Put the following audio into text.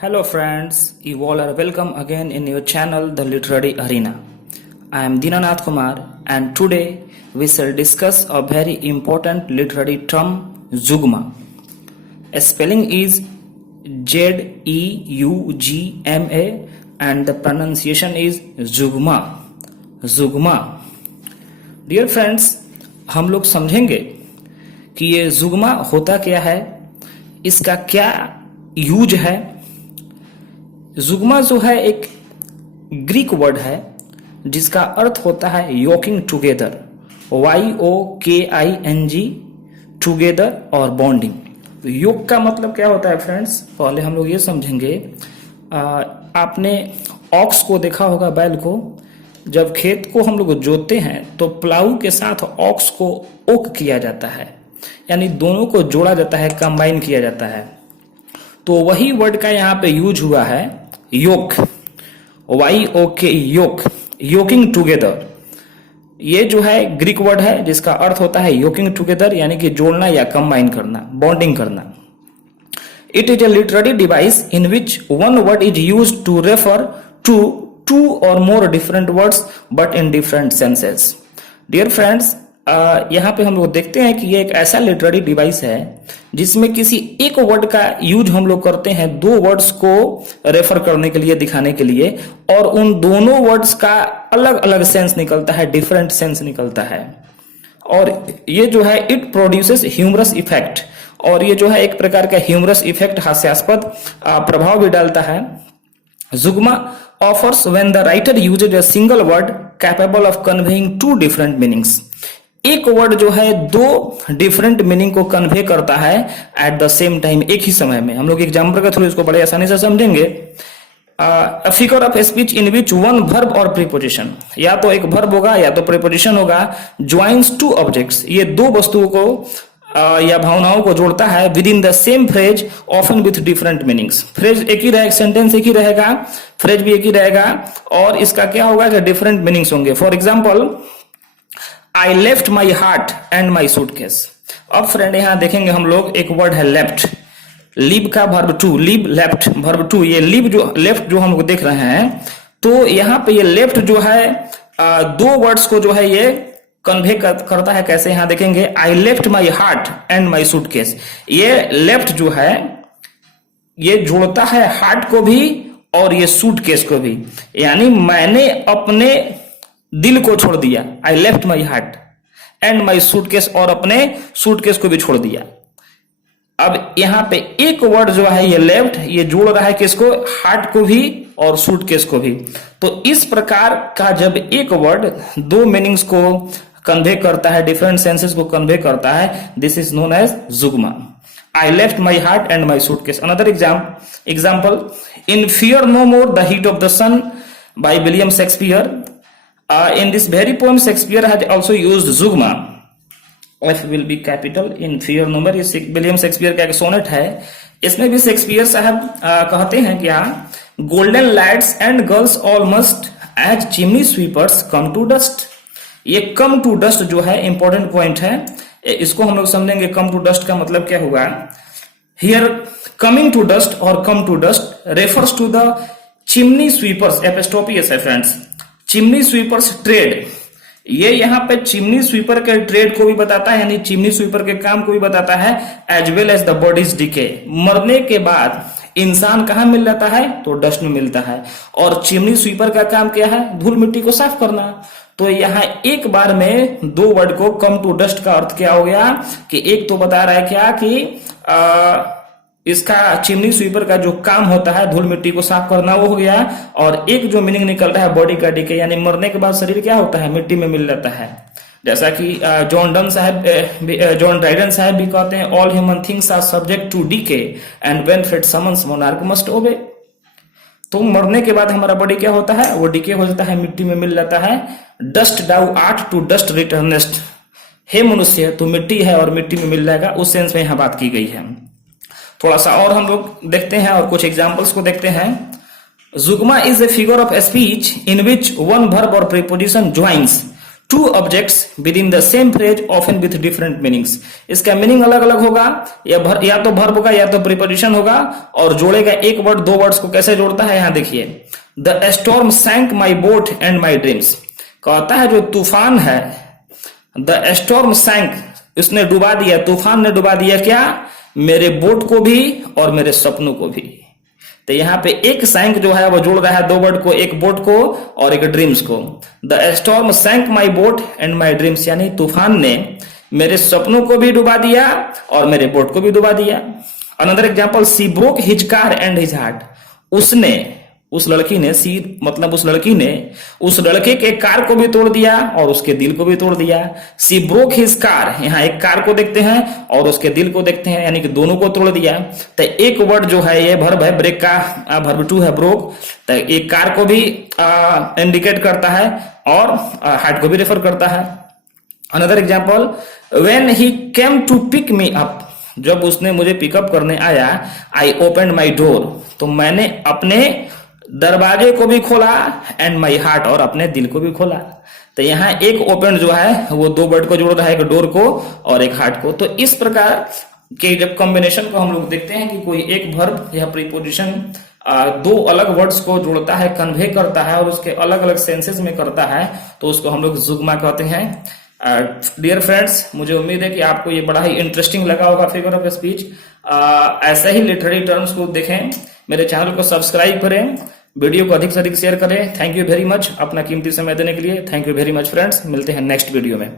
Hello friends, you all are welcome again in your channel The Literary Arena. I am Dinanath Kumar and today we shall discuss a very important literary term Zugma. Spelling is Zeugma and the pronunciation is Zugma. Zugma. Dear friends, हम लोग समझेंगे कि ये जुगमा होता क्या है, इसका क्या यूज है। जुगमा जो है एक ग्रीक वर्ड है जिसका अर्थ होता है योकिंग टुगेदर, YOKING, टुगेदर और बॉन्डिंग। तो योग का मतलब क्या होता है फ्रेंड्स, पहले हम लोग ये समझेंगे। आपने ऑक्स को देखा होगा, बैल को। जब खेत को हम लोग जोतते हैं तो प्लाऊ के साथ ऑक्स को ओक किया जाता है, यानी दोनों को जोड़ा जाता है, कंबाइन किया जाता है। तो वही वर्ड का यहाँ पे यूज हुआ है योक, YOK, योक, योकिंग टुगेदर। ये जो है ग्रीक वर्ड है जिसका अर्थ होता है योकिंग टुगेदर, यानी कि जोड़ना या कंबाइन करना, बॉन्डिंग करना। It is a literary device in which one word is use to refer to two or more different words but in different senses. Dear friends, यहाँ पे हम लोग देखते हैं कि ये एक ऐसा लिटरेरी डिवाइस है जिसमें किसी एक वर्ड का यूज हम लोग करते हैं दो वर्ड्स को रेफर करने के लिए, दिखाने के लिए, और उन दोनों वर्ड्स का अलग अलग सेंस निकलता है, डिफरेंट सेंस निकलता है। और ये जो है इट प्रोड्यूसेस ह्यूमरस इफेक्ट, और ये जो है एक प्रकार का ह्यूमरस इफेक्ट, हास्यास्पद प्रभाव भी डालता है। जुगमा offers when the writer uses a single word capable of conveying two different meanings. एक वर्ड जो है दो डिफरेंट मीनिंग को कन्वे करता है एट द सेम टाइम, एक ही समय में। हम लोग एग्जाम्पल के थ्रू इसको बड़े आसानी से समझेंगे। A figure of speech in which one verb or preposition, या तो एक verb होगा या तो preposition होगा, joins two objects, ये दो वस्तुओं को या भावनाओं को जोड़ता है with in the same phrase, often with different meanings. Phrase एक ही रहेगा, सेंटेंस एक ही रहेगा, फ्रेज भी एक ही रहेगा, और इसका क्या होगा कि डिफरेंट मीनिंग्स होंगे। For example, I left my heart and my suitcase. अब फ्रेंड यहाँ देखेंगे हम लोग, एक वर्ड है लेफ्ट, लिव का verb two, leave left verb two. ये लिव जो लेफ्ट जो हम लोग देख रहे हैं, तो यहाँ पे ये लेफ्ट जो है दो वर्ड्स को जो है ये कन्वे करता है। कैसे, यहां देखेंगे, आई left my heart and my suitcase. ये लेफ्ट जो है ये जोड़ता है हार्ट को भी और ये सूटकेस को भी, यानी मैंने अपने दिल को छोड़ दिया, आई left my heart and my suitcase, और अपने सूटकेस को भी छोड़ दिया। अब यहां पे एक वर्ड जो है ये लेफ्ट, ये जोड़ रहा है किसको, हार्ट को भी और सूटकेस को भी। तो इस प्रकार का जब एक वर्ड दो मीनिंग्स को कन्वे करता है, डिफरेंट सेंसेस को कन्वे करता है, this is known as zeugma. I left my heart and my suitcase. Another example, in fear no more the heat of the sun by William Shakespeare. In this very poem Shakespeare has also used zeugma. F will be capital in fear no more। ये William Shakespeare का एक sonnet है, इसमें भी Shakespeare साहब कहते हैं क्या, golden lads and girls all must as chimney sweepers come to dust. ये कम टू डस्ट जो है इंपॉर्टेंट पॉइंट है, इसको हम लोग समझेंगे। कम टू डस्ट का मतलब क्या होगा, हियर कमिंग टू डस्ट और come to dust refers to the chimney sweepers, एपिस्टोपियस है फ्रेंड्स, चिमनी स्वीपर्स ट्रेड। ये यहाँ पे चिमनी स्वीपर के ट्रेड को भी बताता है, यानी चिमनी स्वीपर के काम को भी बताता है, as well as the bodies decay. मरने के बाद इंसान कहाँ मिल जाता है, तो डस्ट में मिलता है, और चिमनी स्वीपर का काम क्या है, धूल मिट्टी को साफ करना। तो यहाँ एक बार में दो वर्ड को, कम टू डस्ट का अर्थ क्या हो गया कि एक तो बता रहा है क्या कि इसका चिमनी स्वीपर का जो काम होता है धूल मिट्टी को साफ करना, वो हो गया। और एक जो मीनिंग निकल रहा है बॉडी का डीके, यानी मरने के बाद शरीर क्या होता है, मिट्टी में मिल जाता है। जैसा कि जॉन ड्राइडन साहब भी कहते हैं, all human things are subject to decay and when fate summons monarch must obey. तो मरने के बाद हमारा बॉडी क्या होता है, वो डीके हो जाता है, मिट्टी में मिल जाता है। डस्ट डाउ आर्ट टू डस्ट रिटर्नेस्ट। हे मनुष्य, तू मिट्टी है और मिट्टी में मिल जाएगा, उस सेंस में यहां बात की गई है। थोड़ा सा और हम लोग देखते हैं और कुछ एग्जाम्पल्स को देखते हैं। Zeugma is a figure of speech in which one verb or preposition joins two objects within the same phrase often with different meanings. इसका मीनिंग अलग अलग होगा, या तो वर्ब होगा या तो प्रीपोजिशन होगा, और जोड़ेगा एक वर्ड दो वर्ड्स को। कैसे जोड़ता है यहाँ देखिए, the storm sank my boat and my dreams. कहता है जो तूफान है, द स्टॉर्म सैंक, उसने डुबा दिया, तूफान ने डुबा दिया क्या, मेरे बोट को भी और मेरे सपनों को भी। तो यहाँ पे एक सैंक जो है वो जोड़ रहा है दो वर्ड को, एक बोट को और एक ड्रीम्स को। The storm sank my boat and my dreams, यानी तूफान ने मेरे सपनों को भी डुबा दिया और मेरे बोट को भी डुबा दिया। Another example, she broke his car and his heart. उसने, उस लड़की ने, सी मतलब उस लड़की ने उस लड़के के कार को भी तोड़ दिया और उसके दिल को भी तोड़ दिया। सी ब्रोक हिज कार, यहाँ एक कार को देखते हैं और उसके दिल को देखते हैं, यानी कि दोनों को तोड़ दिया। तो एक वर्ड जो है ये वर्ब है, ब्रेक का वर्ब टू है ब्रोक, तो एक कार को भी इंडिकेट करता है और हार्ट को भी रेफर करता है। Another example, when he came to pick me up, जब उसने मुझे पिकअप करने आया, आई ओपन माई डोर, तो मैंने अपने दरवाजे को भी खोला, एंड माई हार्ट, और अपने दिल को भी खोला। तो यहाँ एक ओपन जो है वो दो वर्ड को जोड़ रहा है, एक डोर को और एक हार्ट को। तो इस प्रकार के जब कॉम्बिनेशन को हम लोग देखते हैं कि कोई एक वर्ब या प्रीपोजिशन दो अलग वर्ड्स को जोड़ता है, कन्वे करता है और उसके अलग अलग सेंसेस में करता है, तो उसको हम लोग जुग्मा कहते हैं। डियर फ्रेंड्स, मुझे उम्मीद है कि आपको ये बड़ा ही इंटरेस्टिंग लगा होगा फिगर ऑफ स्पीच। ऐसे ही लिटरेरी टर्म्स को देखें, मेरे चैनल को सब्सक्राइब करें, वीडियो को अधिक से अधिक शेयर करें। थैंक यू वेरी मच अपना कीमती समय देने के लिए। Thank you very much friends, मिलते हैं नेक्स्ट वीडियो में।